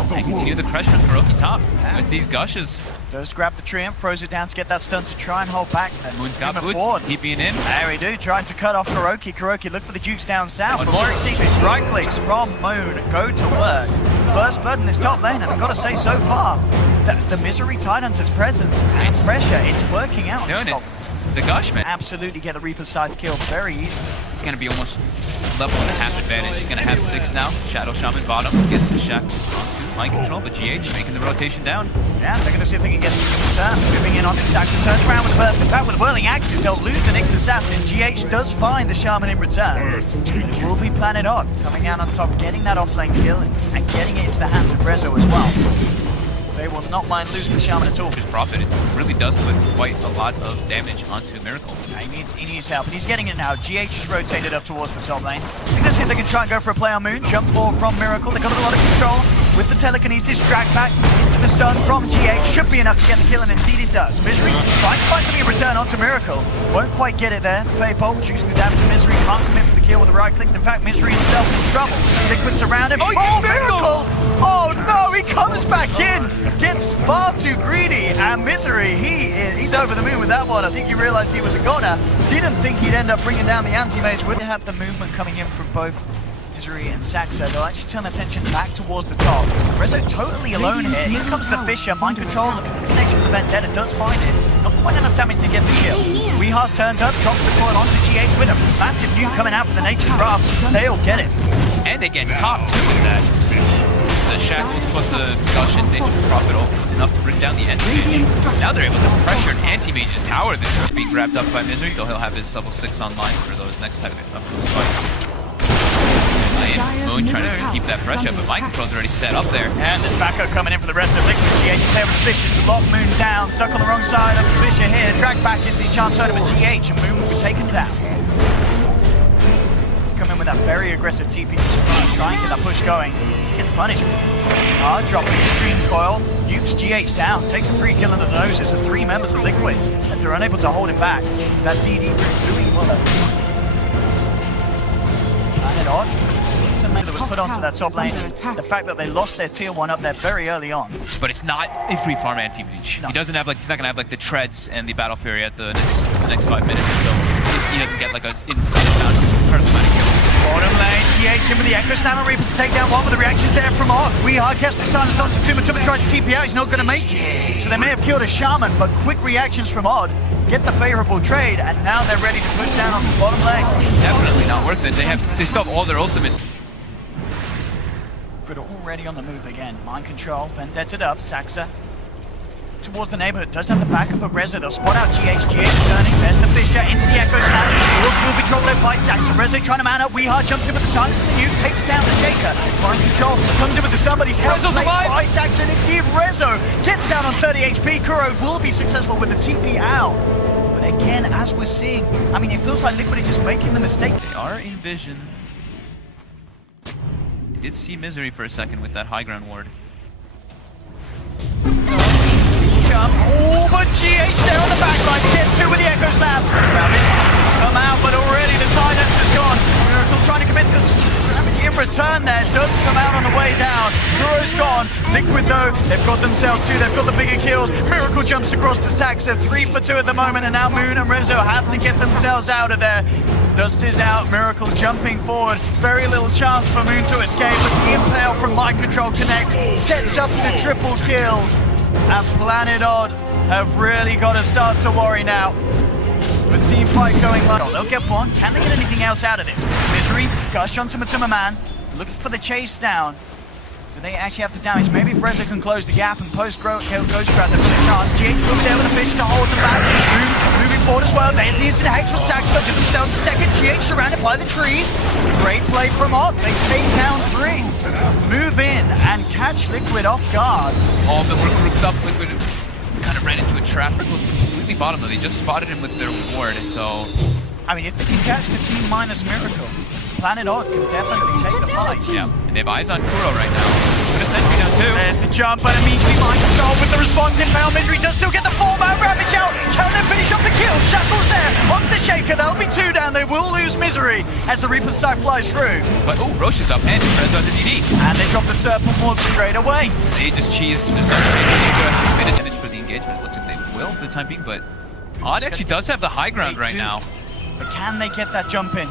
and continue the pressure on KuroKy top with these gushes. Does grab the Treant, throws it down to get that stun to try and hold back. Moon's got boots, keep being in. There we do, trying to cut off KuroKy. KuroKy look for the jukes down south. One more sequence, right clicks from Moon, go to work. First blood in this top lane, and I've got to say so far, the Misery Titan's presence and pressure, it's working out. The gush, man. Absolutely get the Reaper's side kill very easily. He's going to be almost level and a half advantage. He's going to have 6 now. Shadow Shaman bottom gets the shackles onto mind control, but GH making the rotation down. Yeah, they're going to see if they can get some return. Moving in onto Saxon, turns around with the burst. In fact, with the whirling axes, they'll lose the Nyx Assassin. GH does find the Shaman in return. It will be Planet Odd coming out on top, getting that offlane kill and getting it into the hands of Rezo as well. They will not mind losing the Shaman at all. His profit, it really does put quite a lot of damage onto Miracle. Yeah, he needs help, and he's getting it now. GH is rotated up towards the top lane. They're going to see if they can try and go for a play on Moon. Jump ball from Miracle. They've got a lot of control with the telekinesis. Drag back into the stun from GH. Should be enough to get the kill, and indeed it does. Misery trying to find something in return onto Miracle. Won't quite get it there. Faypole choosing the damage to Misery. Can't commit for the kill with the right clicks. In fact, Misery himself in trouble. Liquid surround him. Oh, Miracle! Oh no, he comes back in. Gets far too greedy, and Misery, he's over the moon with that one. I think he realized he was a goner. Didn't think he'd end up bringing down the anti-mage. Would have the movement coming in from both Misery and Saxa. They'll actually turn attention back towards the top. Rezo totally alone here. Here comes the Fisher. Mind control, looking for the connection with the Vendetta. Does find it. Not quite enough damage to get the kill. Weehar's turned up, drops the coil onto GH with a massive nuke coming out for the Nature's Wrath. They'll get it. And they get top too with that. The shackles plus the gush and Nature's Prophet enough to bring down the anti-mage. Now they're able to pressure an anti-mage's tower. This is being grabbed up by Misery, though he'll have his level 6 online for those next type of fights. Moon trying to just keep that pressure, but mind control's already set up there. And there's backup coming in for the rest of Liquid. GH is there with the Fisher to lock Moon down. Stuck on the wrong side of the Fisher here. Drag back into the enchant totem of GH, and Moon will be taken down. Come in with that very aggressive TP to try and get that push going. Gets punished. Dropping the Dream Coil. Nukes GH down. Takes a free kill under the noses of 3 members of Liquid. And they're unable to hold him back. That DD doing well. Planet Odd. That was put onto that top lane. The fact that they lost their tier 1 up there very early on. But it's not a free farm anti-mage. No. He doesn't have he's not gonna have like the treads and the battle fury at the next 5 minutes. So he doesn't get like a incredible amount of kills. Bottom lane, GH in with the Echo Slam and Reapers to take down one with the reactions there from Odd. Weehard gets the silence onto Tuma. Tuma tries to TP out, he's not going to make it. So they may have killed a Shaman, but quick reactions from Odd get the favorable trade, and now they're ready to push down on the bottom lane. Definitely not worth it. They still have all their ultimates. But already on the move again. Mind control, Vendetta up, Saxa towards the neighborhood, does have the backup of Rezo. They'll spot out GH turning, there's the Fisher into the Echo Slam. Will be dropped out by Saxa. Rezo trying to man up, Weehard jumps in with the silence and the nuke, takes down the Shaker. Mind control, comes in with the stun, but he's held by Saxa, and indeed Rezo gets down on 30 HP. Kuro will be successful with the TP out. But again, as we're seeing, I mean, it feels like Liquid is just making the mistake. They are in vision. They did see Misery for a second with that high ground ward. Oh, but GH there on the backline, gets 2 with the Echo Slam. It's come out, but already the Titans is gone. Miracle trying to commit this in return there, does come out on the way down. Kuro's gone. Liquid though, they've got themselves 2, they've got the bigger kills. Miracle jumps across to Saxa, 3 for 2 at the moment, and now Moon and Rezo have to get themselves out of there. Dust is out, Miracle jumping forward. Very little chance for Moon to escape, but the impale from Mind Control Connect sets up the triple kill. And Planet Odd have really got to start to worry now. The team fight going like they'll get one. Can they get anything else out of this? Misery, gush onto Matuma Man, looking for the chase down. Do they actually have the damage? Maybe if Rezo can close the gap and post Ghost Trap, there's a chance. GH will be there with a fish to hold them back. Moving forward as well. There's the instant hex for Sax. They'll give themselves a second. GH surrounded by the trees. Great play from Odd. They take down 3. Move in and catch Liquid off guard. All of them were grouped up. Liquid kind of ran into a trap. Miracle's completely bottom though. They just spotted him with their ward, so... I mean, if they can catch the team minus Miracle, Planet Odd can definitely take the fight. Yeah, and they have eyes on Kuro right now. Put a sentry down too. There's the jump, but immediately mind control with the response impale. Misery does still get the 4-man Ravage out. Can they finish off the kill? Shackles there on the Shaker. That'll be 2 down. They will lose Misery as the Reaper's Sight flies through. But Roche is up and Fred's on the DD. And they drop the Serpent Ward straight away. Sage's cheese. There's no shade. They should go after mid advantage for the engagement. It looks like they will for the time being, but Odd actually does have the high ground right now. But can they get that jump in?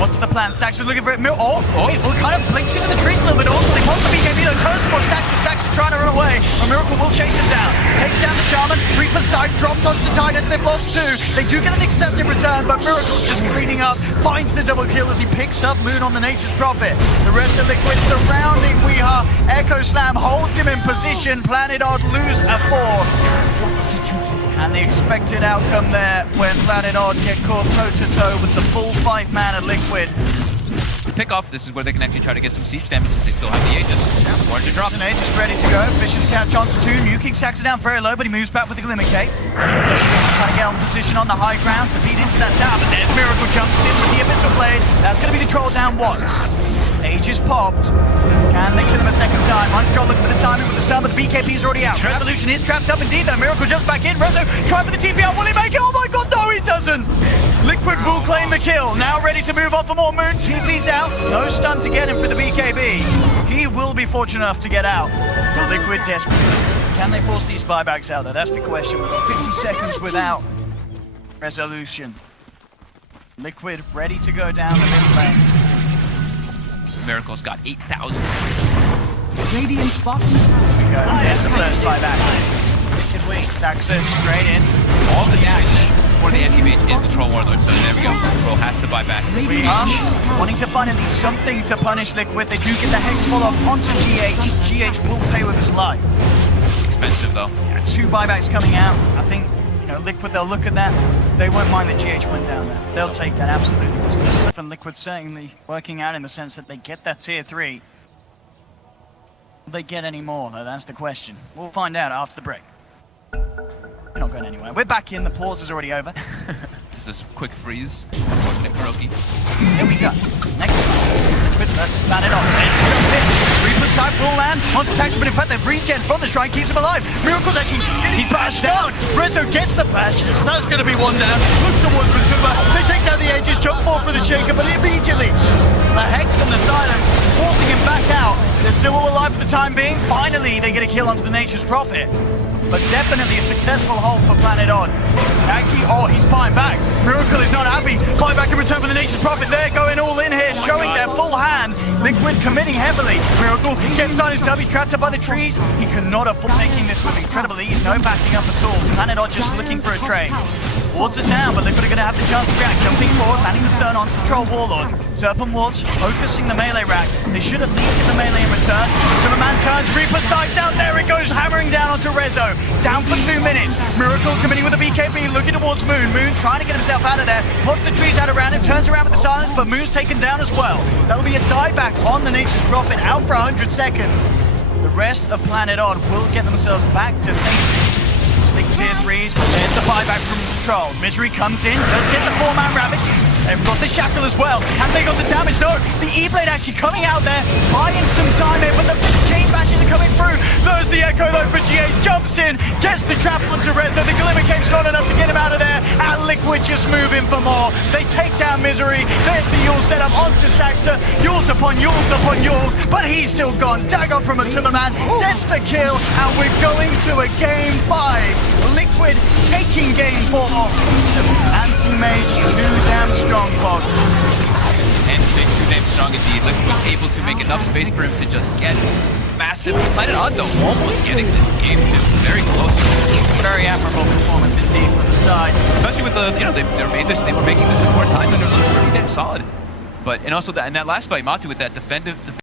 What's the plan? Saxon's looking for it. Wait, kind of blinks into the trees a little bit. Also, they want the BKB though. Turns towards Saxon. Saxon trying to run away. A Miracle will chase him down. Takes down the Shaman. Reaper's Sight dropped onto the Tident. They've lost 2. They do get an excessive return, but Miracle just cleaning up. Finds the double kill as he picks up Moon on the Nature's Prophet. The rest of Liquid surrounding Weeha. Echo Slam holds him in position. Planet Odd lose a 4. And the expected outcome there when Planet Odd get caught toe-to-toe with the full 5-man of Liquid. The pick-off, this is where they can actually try to get some siege damage since they still have the Aegis. Warren to drop. An Aegis ready to go. Vision to catch onto 2. Nuking Saxon down very low, but he moves back with the Glimmer Cape. Trying to get on position on the high ground to feed into that tower, but there's Miracle jumps in with the Abyssal Blade. That's going to be the troll down once. Aegis popped. Can they kill him a second time? Uncontrol looking for the timing with the stun, but the BKB's already out. Resolution is trapped up indeed though. Miracle jumps back in. Rezo trying for the TPR. Will he make it? Oh my god, no he doesn't! Liquid will claim the kill. Now ready to move on for more. Moon TP's out. No stun to get him for the BKB. He will be fortunate enough to get out. But Liquid desperate. Can they force these buybacks out though? That's the question. We've got 50 seconds without resolution. Liquid ready to go down the mid lane. Miracle's got 8,000. Radiant's bottom tower. There's the first buyback. Wicked Wing, Saxon straight in. All the damage for the anti-mage is the Troll Warlord, so there we go. Troll has to buy back. We are wanting to find at least something to punish Liquid. They do get the Hex follow-up onto GH. GH will pay with his life. Expensive though. Yeah, 2 buybacks coming out. I think, Liquid, they'll look at that. They won't mind that GH went down there. They'll take that, absolutely. Because this stuff and Liquid certainly working out in the sense that they get that tier 3. Will they get any more, though? That's the question. We'll find out after the break. We're not going anywhere. We're back in. The pause is already over. Just this quick freeze. Unfortunate Kuroki. Here we go. Next time. Liquid versus Planet Odd. Reaper's Sight will land onto Saxon, but in fact, they've regen from the shrine, keeps him alive. Miracle's actually, he's bashed down. Rezo gets the bashes. That's going to be 1 down. Looks towards Matumba. They take down the Aegis, jump forward for the Shaker, but immediately the Hex and the Silence forcing him back out. They're still all alive for the time being. Finally, they get a kill onto the Nature's Prophet. But definitely a successful hold for Planet Odd. Actually, he's buying back. Miracle is not happy. Buy back in return for the Nature's Prophet. They're going all in here, showing their full hand. Liquid committing heavily. Miracle gets on his tub. He's trapped up by the trees. He cannot afford taking this with incredible ease. No backing up at all. Planet Odd just looking for a trade. Wards are down, but Liquid are going to have the chance to react. Jumping forward, landing the stun on Troll Warlord. Serpent Wards focusing the melee rack. They should at least get the melee in return. Timberman turns, Reaper sights out. There it goes, hammering down onto Rezo. Down for 2 minutes. Miracle committing with a BKB, looking towards Moon. Moon trying to get himself out of there. Pops the trees out around him, turns around with the silence, but Moon's taken down as well. That'll be a dieback on the Nature's Prophet, out for 100 seconds. The rest of Planet Odd will get themselves back to safety. Stick tier 3s. There's the buyback from Troll. Misery comes in, does get the 4-man Ravage. They've got the Shackle as well. Have they got the damage? No. The E-Blade actually coming out there, buying some time here, but the chain bashes are coming through. There's the Echo though for GA. Jumps in, gets the trap onto Rezo. The Glimmer Cape's not enough to get him out of there. And Liquid just moving for more. They take down Misery. There's the Yule set up onto Saxa. Yules upon Yules upon Yules, but he's still gone. Dagger from a Timberman gets the kill, and we're going to a game 5. Liquid taking game 4. Anti-Mage too damn strong. And big 2 damn strong indeed. Liquid was able to make enough space for him to just get massive. Planet Odd though, almost getting this game too. Very close. Very admirable performance indeed from the side. Especially with the, they were making the support time and they're looking pretty damn solid. But, and also that, in that last fight, Matu with that defensive